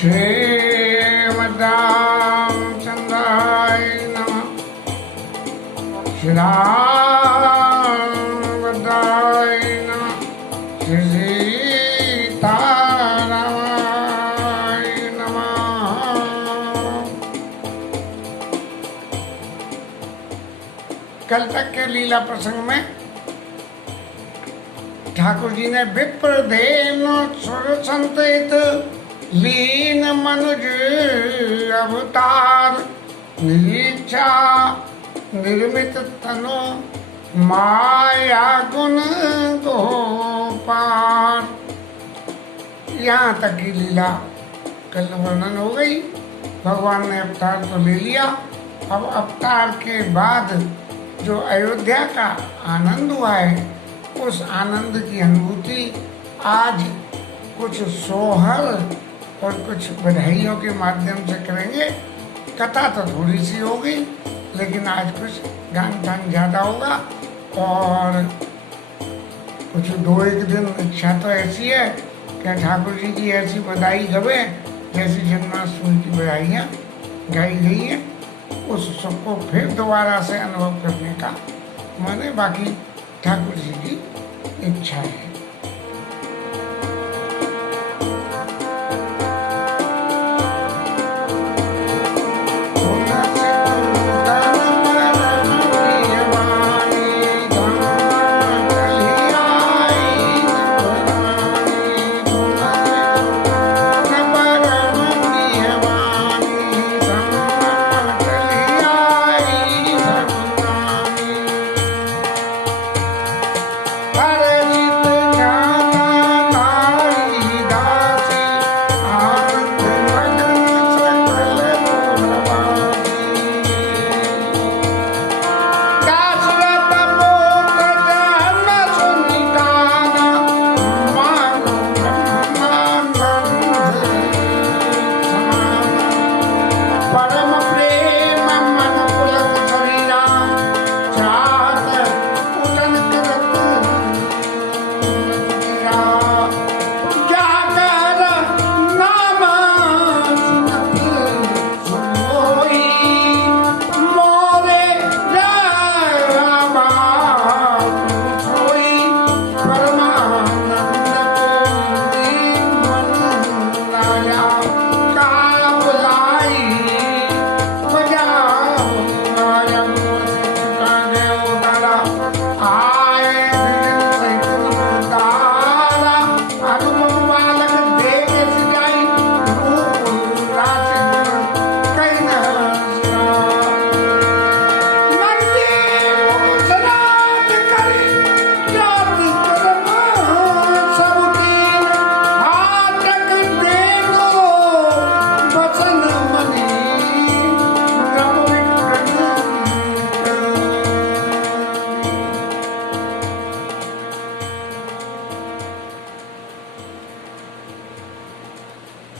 श्रीमद्रामचन्द्राय नमः। श्रीरामभद्राय नमः। श्री सीतारामाय नमः। कल तक के लीला प्रसंग में ठाकुर जी ने विप्र धेनु सुर संतित लीन मनुज अवतार निरीक्षा निर्मित तनु माया गुण गोपार। यहाँ तक की लीला कल वर्णन हो गई। भगवान ने अवतार तो ले लिया। अब अवतार के बाद जो अयोध्या का आनंद हुआ है, उस आनंद की अनुभूति आज कुछ सोहर और कुछ बधाइयों के माध्यम से करेंगे। कथा तो थोड़ी सी होगी, लेकिन आज कुछ गान तान ज़्यादा होगा। और कुछ 2-1 दिन इच्छा तो ऐसी है कि ठाकुर जी की ऐसी बधाई गवे जैसी जन्माष्टमी की बधाइयाँ गाई गई हैं, उस सबको फिर दोबारा से अनुभव करने का मैंने बाकी ठाकुर जी की इच्छा है।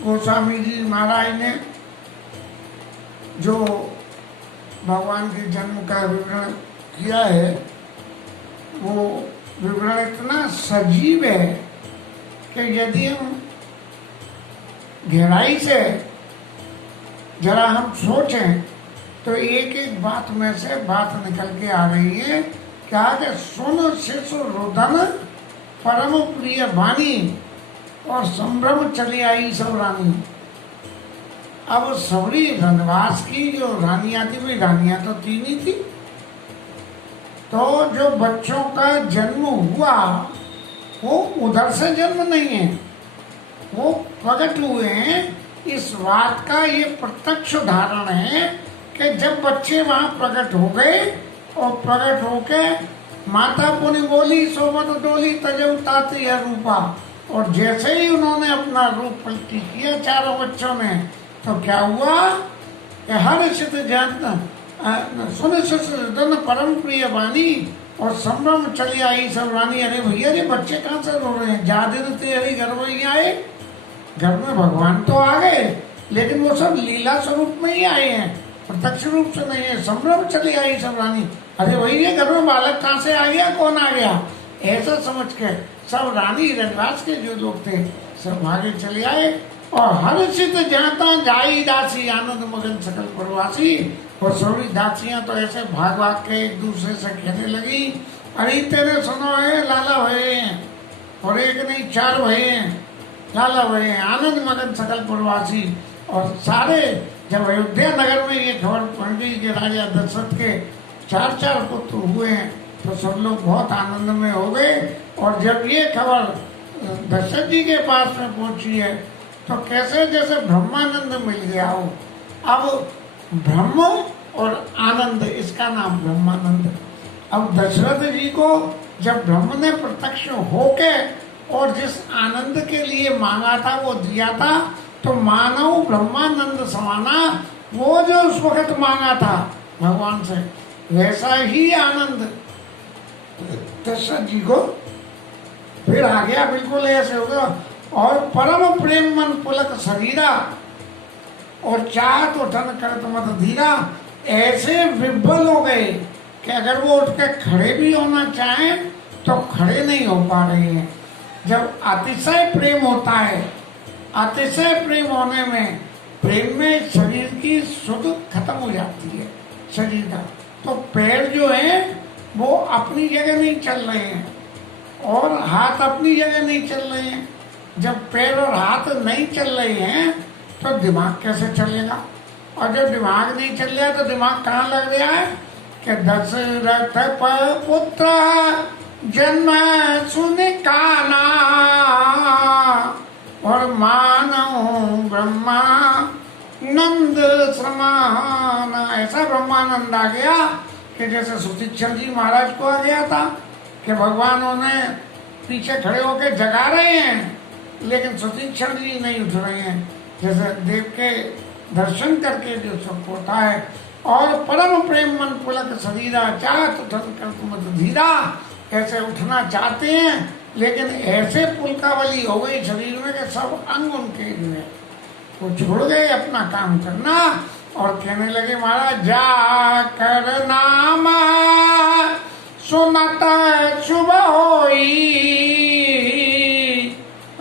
गोस्वामी जी महाराज ने जो भगवान के जन्म का विवरण किया है, वो विवरण इतना सजीव है कि यदि हम गहराई से जरा हम सोचें तो एक एक बात में से बात निकल के आ रही है। क्या कि सुन शिशु रुदन परम प्रिय वाणी और संभ्रम चली आई सब रानी। अब सबरी रनवास की जो रानियां थी, वे रानियां तो 3 ही थी। तो जो बच्चों का जन्म हुआ वो उधर से जन्म नहीं है, वो प्रकट हुए हैं। इस बात का ये प्रत्यक्ष उदाहरण है कि जब बच्चे वहां प्रकट हो गए और प्रकट होके माता पुनि बोली सोबत डोली तजऊ ताती है रूपा, और जैसे ही उन्होंने अपना रूप पलटी किया चारों बच्चों ने, तो क्या हुआ कि हर स्थित जन सुन परम प्रिय वाणी और संभ्रम चली आई सब रानी। अरे भैया ये बच्चे कहाँ से रो रहे हैं? जा दिन तेरे घर में ही आए, घर में भगवान तो आ गए, लेकिन वो सब लीला स्वरूप में ही आए हैं, प्रत्यक्ष रूप से नहीं है। संभ्रम चली आई सब रानी। अरे भैया घर में बालक कहाँ से आ गया, कौन आ गया? ऐसा समझ के सब रानी रंगराज के जो लोग थे सब भागे चले आए और हर्षित जाता जाई दासी आनंद मगन सकल प्रवासी। और सभी दासियां तो ऐसे भाग भाग के एक दूसरे से कहने लगी, अरे तेरे सुनो है लाला भये हैं, और एक नहीं 4 भये हैं, लाला भये हैं, आनंद मगन सकल प्रवासी। और सारे जब अयोध्या नगर में ये खबर पड़ गई कि राजा दशरथ के 4 पुत्र हुए हैं, तो सब लोग बहुत आनंद में हो गए। और जब ये खबर दशरथ जी के पास में पहुंची है, तो कैसे जैसे ब्रह्मानंद मिल गया हो। अब ब्रह्म और आनंद, इसका नाम ब्रह्मानंद। अब दशरथ जी को जब ब्रह्म ने प्रत्यक्ष होके और जिस आनंद के लिए मांगा था वो दिया था, तो मानव ब्रह्मानंद समाना, वो जो उस वक्त मांगा था भगवान से, वैसा ही आनंद दशरथ जी को फिर आ गया, बिल्कुल ऐसे हो गया। और परम प्रेम मन पुलक शरीरा, और चाहत उठन करत मत धीरा, ऐसे विभ्वल हो गए कि अगर वो उठ के खड़े भी होना चाहें तो खड़े नहीं हो पा रहे हैं। जब अतिशय प्रेम होता है, अतिशय प्रेम होने में, प्रेम में शरीर की सुध खत्म हो जाती है शरीर का, तो पैर जो है वो अपनी जगह नहीं चल रहे हैं और हाथ अपनी जगह नहीं चल रहे हैं। जब पैर और हाथ नहीं चल रहे हैं तो दिमाग कैसे चलेगा? और जब दिमाग नहीं चल रहा तो दिमाग कहाँ लग रहा है कि दशरथ पुत्र जन्म सुन काना, और मानव ब्रह्मा नंद समान। ऐसा ब्रह्मानंद आ गया कि जैसे सुतीक्षण जी महाराज को आ गया था कि भगवान उन्हें पीछे खड़े होकर जगा रहे हैं, लेकिन सुतीक्षण जी नहीं उठ रहे हैं। जैसे देव के दर्शन करके जो सुख होता है। और परम प्रेम मन पुलक शरीरा, चाहत उठन करत मत धीरा, ऐसे उठना चाहते हैं लेकिन ऐसे पुलकावली हो गई शरीर में कि सब अंग उनके हुए, वो छोड़ गए अपना काम करना और कहने लगे, महाराज जा कर नाम सुनत शुभ होई,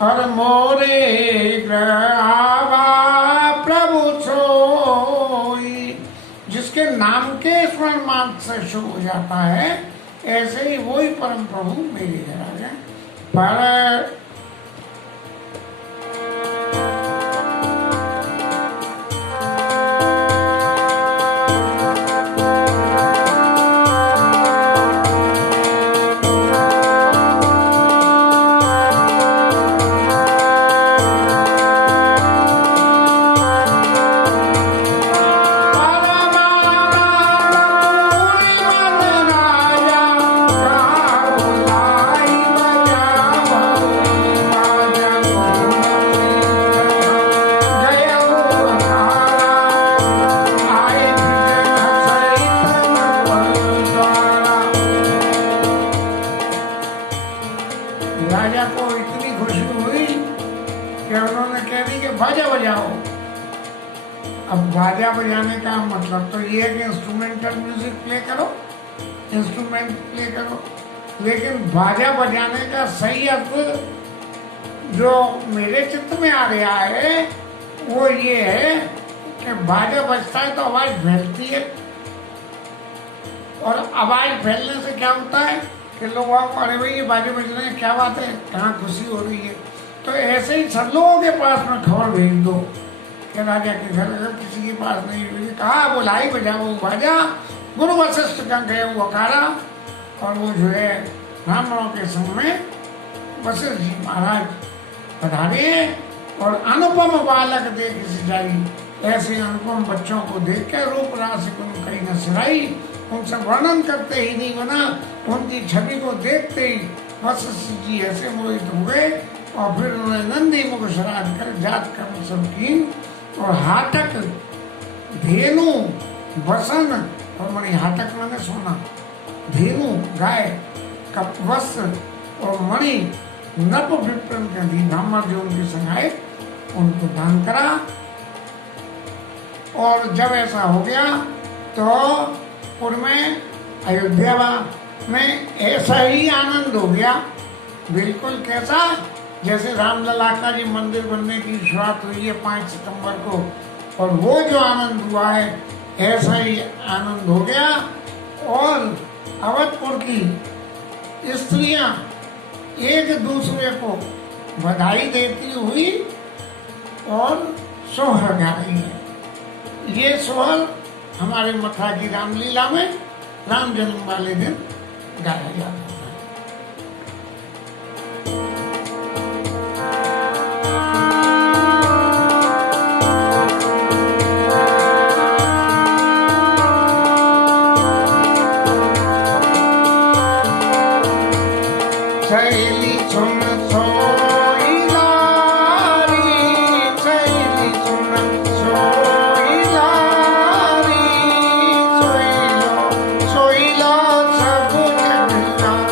और मोरे ग्रहावा प्रभु सोई। जिसके नाम के स्मरण मात्र से शुभ हो जाता है, ऐसे ही वही परम प्रभु मेरे घर आ गए। पर राजा को इतनी खुशी हुई कि उन्होंने कह दी कि बाजा बजाओ। अब बाजा बजाने का मतलब तो ये है कि इंस्ट्रूमेंटल म्यूजिक प्ले करो, इंस्ट्रूमेंट प्ले करो, लेकिन बाजा बजाने का सही अर्थ जो मेरे चित्त में आ रहा है वो ये है कि बाजा बजता है तो आवाज फैलती है, और आवाज फैलने से क्या होता है कि लोग आपको, अरे भाई ये बाजे बज रहे हैं, क्या बात है, कहाँ खुशी हो रही है। तो ऐसे ही सब लोगों के पास में खबर भेज दो कि राजा के घर अगर किसी के पास नहीं हुई, कहा बुलाई बजाओ बाजा। गुरु वशिष्ठ का गए वो अखाड़ा, और वो जो है ब्राह्मणों के संग में वशिष्ठ जी महाराज पधारे, और अनुपम बालक देख सिजाई, ऐसे अनुपम बच्चों को देख के रूप राशि को कहीं न सिराई। उनसे वर्णन करते ही नहीं बना, उनकी छवि को देखते ही वशिष्ठ जी ऐसे मोहित हो गए, और फिर उन्होंने नंदी मुख श्राद्ध कर जात कर्म सब कीन, और हाटक धेनु वसन, और मणि, हाटक माने सोना, धेनु गाय का वस्त्र और मणि नप विप्रन कर दी, ब्राह्मण जो उनके संग आए उनको दान करा। और जब ऐसा हो गया तो पुर में अयोध्या में ऐसा ही आनंद हो गया, बिल्कुल कैसा जैसे रामलला का जी मंदिर बनने की शुरुआत हुई है 5 सितंबर को, और वो जो आनंद हुआ है ऐसा ही आनंद हो गया। और अवधपुर की स्त्रियां एक दूसरे को बधाई देती हुई और सोहर गा रही है। ये सोहर हमारे मथुरा की रामलीला में राम जन्म वाले दिन गाया जाता है। सहेली सुन सोई लारी, सहेली सुन सोई लारी, सोई लो सब जग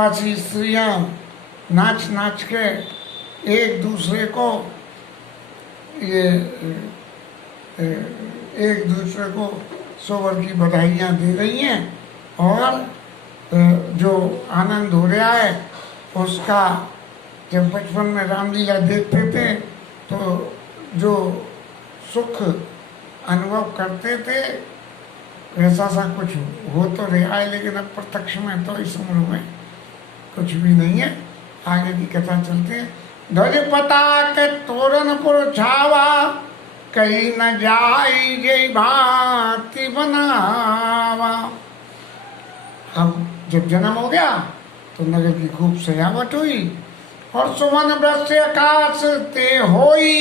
ब्रजवासी स्त्रियां नाच नाच के एक दूसरे को ये एक दूसरे को सोवर की बधाइयाँ दे रही हैं और जो आनंद हो रहा है उसका जब बचपन में रामलीला देखते थे तो जो सुख अनुभव करते थे वैसा सा कुछ हो तो रहा है, लेकिन अब प्रत्यक्ष में तो इस उम्र में कुछ भी नहीं है। आगे की कथा चलती है। ध्वज पताक तोरण पुर छावा, कहीं न जाई जय भांति बनावा। अब जब जन्म हो गया तो नगर की खूब सजावट हुई और सुमन वृक्ष आकाश ते होई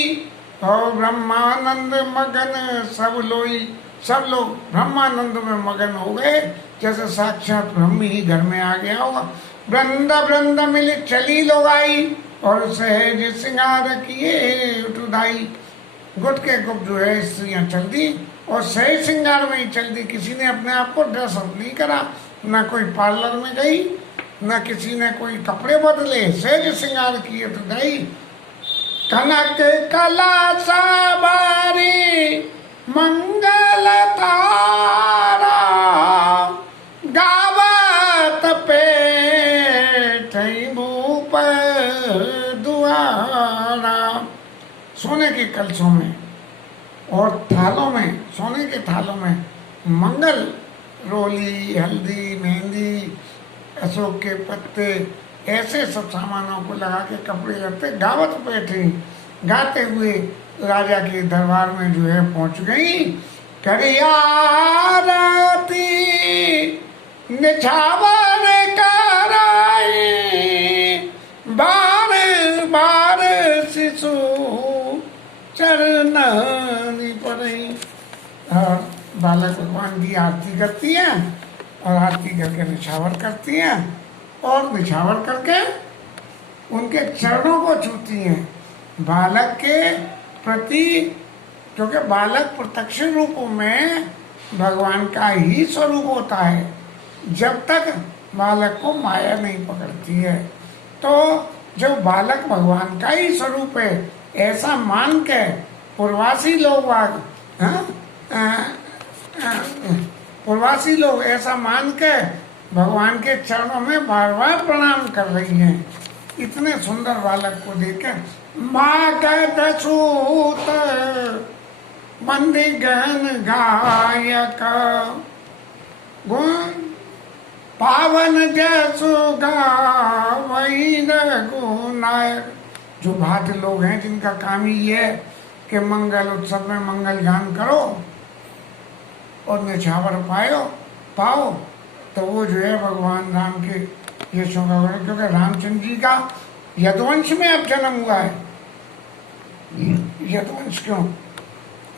और ब्रह्मानंद मगन सब लोई। सब लोग ब्रह्मानंद में मगन हो गए, जैसे साक्षात ब्रह्म ही घर में आ गया होगा। वृंद वृंद मिल चली लोग आई और सहज श्रृंगार किए उठुदाई। गुट के गुट जो है स्त्रियां चल दी और सहज श्रृंगार में ही चल दी। किसी ने अपने आप को ड्रेसअप नहीं करा, न कोई पार्लर में गई, न किसी ने कोई कपड़े बदले, सहज श्रृंगार किए उठुदाई। कनक कला साबारी मंगल तारा, गावत पे भूप दुआरा। सोने के कलशों में और थालों में, सोने के थालों में मंगल, रोली, हल्दी, मेहंदी, अशोक के पत्ते, ऐसे सब सामानों को लगा के कपड़े लगते गावत बैठी, गाते हुए राजा के दरबार में जो है पहुंच गई। करियारती निछावर कराई, बार बार शिशु चरनी पड़ी। और बालक भगवान की आरती करती हैं और आरती करके निछावर करती हैं और निछावर करके उनके चरणों को छूती हैं। बालक के प्रति, क्योंकि बालक प्रत्यक्ष रूप में भगवान का ही स्वरूप होता है, जब तक बालक को माया नहीं पकड़ती है। तो जब बालक भगवान का ही स्वरूप है ऐसा मान के पूर्वासी लोग ऐसा मान के भगवान के चरणों में बार बार प्रणाम कर रही हैं। इतने सुंदर बालक को देखकर मागध सूत मंदिगन गायक, गुण पावन जसु गावई रघुनायक। जो भाट लोग हैं जिनका काम ही है कि मंगल उत्सव में मंगल गान करो और निछावर पाओ, तो वो जो है भगवान राम के यशों का वर्णन, क्योंकि रामचंद्र जी का यदुवंश में अब जन्म हुआ है। यदुवंश क्यों,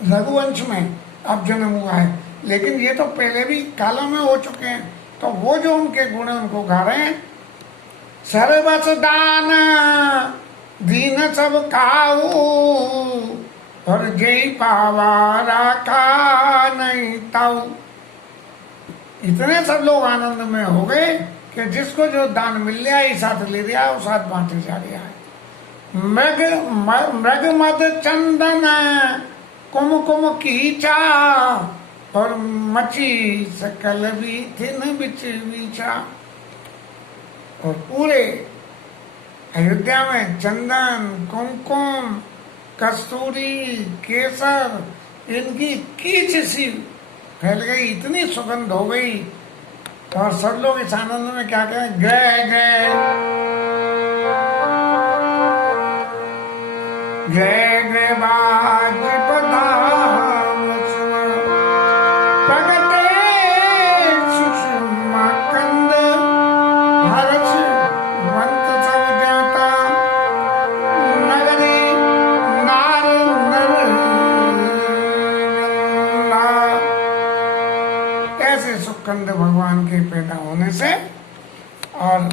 रघुवंश में अब जन्म हुआ है, लेकिन ये तो पहले भी कालों में हो चुके हैं। तो वो जो उनके गुण है उनको गा रहे हैं। सर्वस दान दीन सब खाऊ और जय पावा राखा नहीं ताऊ। इतने सब लोग आनंद में हो गए कि जिसको जो दान मिल गया ही साथ ले दिया और साथ बांटे जा रहा है। मृग मद चंदन कुमकुम कीचा और मची सकल भी थिन बिच बीचा। और पूरे अयोध्या में चंदन, कुमकुम, कस्तूरी, केसर, इनकी कीच सी फैल गई, इतनी सुगंध हो गई। और सब लोग इस आनंद में क्या कहें, जय जय जय जय बाज पधाम प्रगटे सुषमा कंद हर्ष वंत सब जाता नगरी नार ऐसे सुकंद भगवान के पैदा होने से और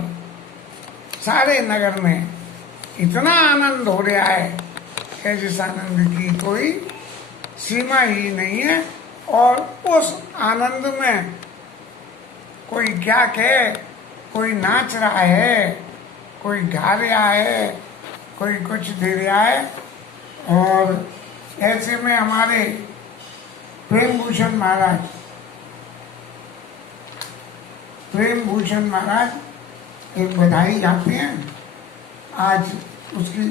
सारे नगर में इतना आनंद हो रहा है कि जिस आनंद की कोई सीमा ही नहीं है। और उस आनंद में कोई क्या कहे कोई नाच रहा है, कोई गा रहा है, कोई कुछ दे रहा है। और ऐसे में हमारे प्रेम भूषण महाराज, प्रेम भूषण महाराज एक बधाई गाते हैं। आज उसकी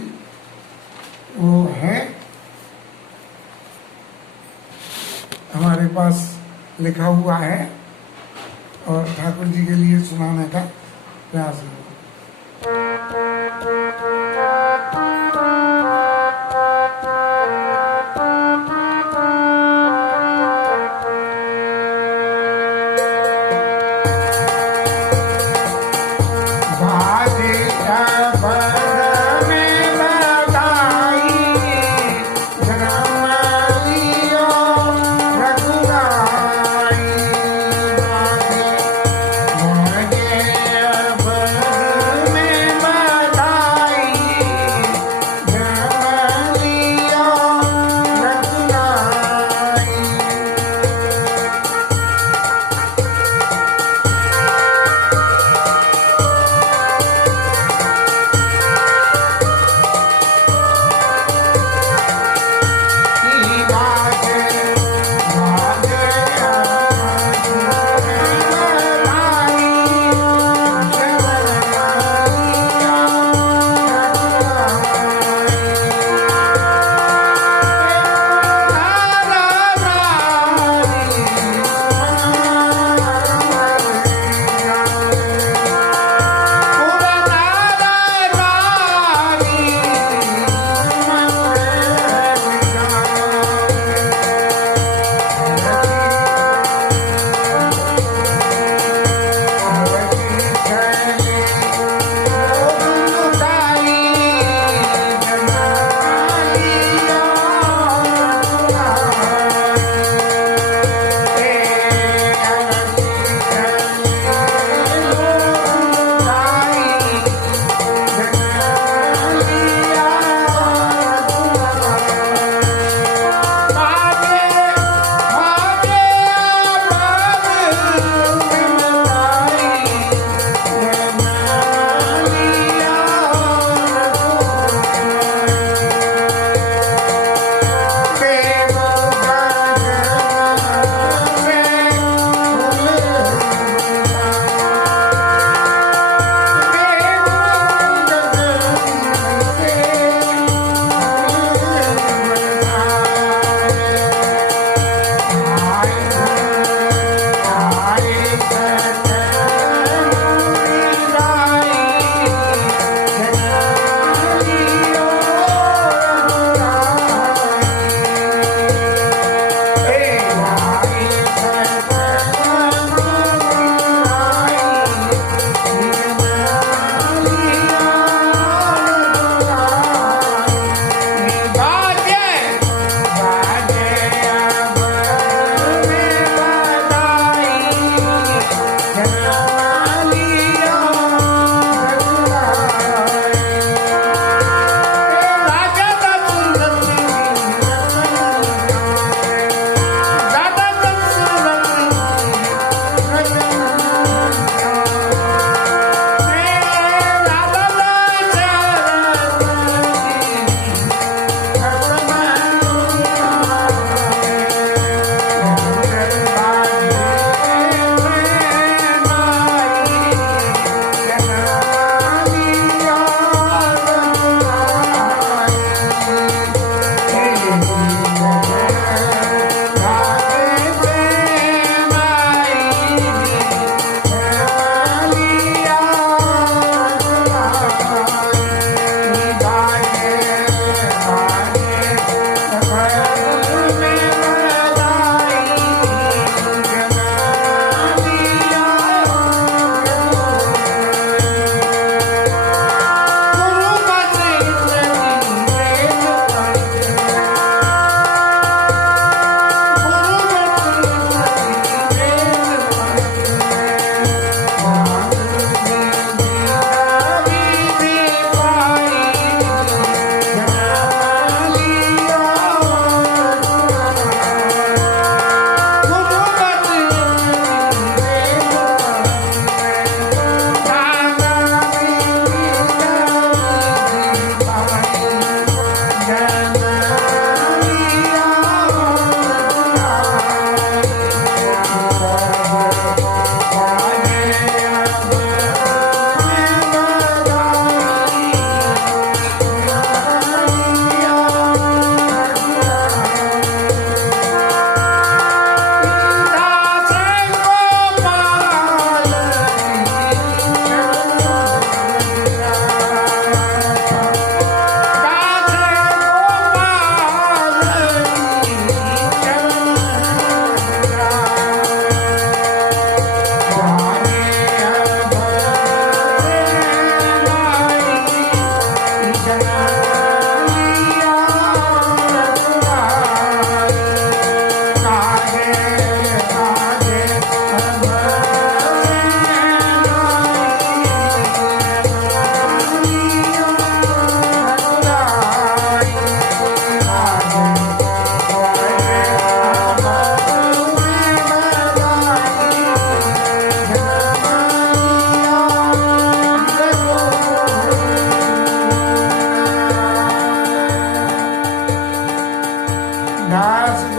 वो है हमारे पास लिखा हुआ है और ठाकुर जी के लिए सुनाने का प्रयास है।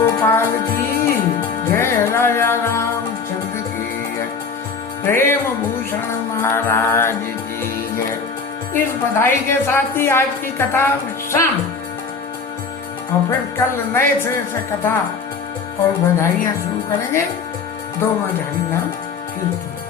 गोपाल की जय, राजा रामचंद्र की जय, प्रेम भूषण महाराज की जय। इस बधाई के साथ ही आज की कथा विश्राम, और फिर कल नए सिरे से कथा और बधाइयां शुरू करेंगे। दो में हरि नाम कीर्तन।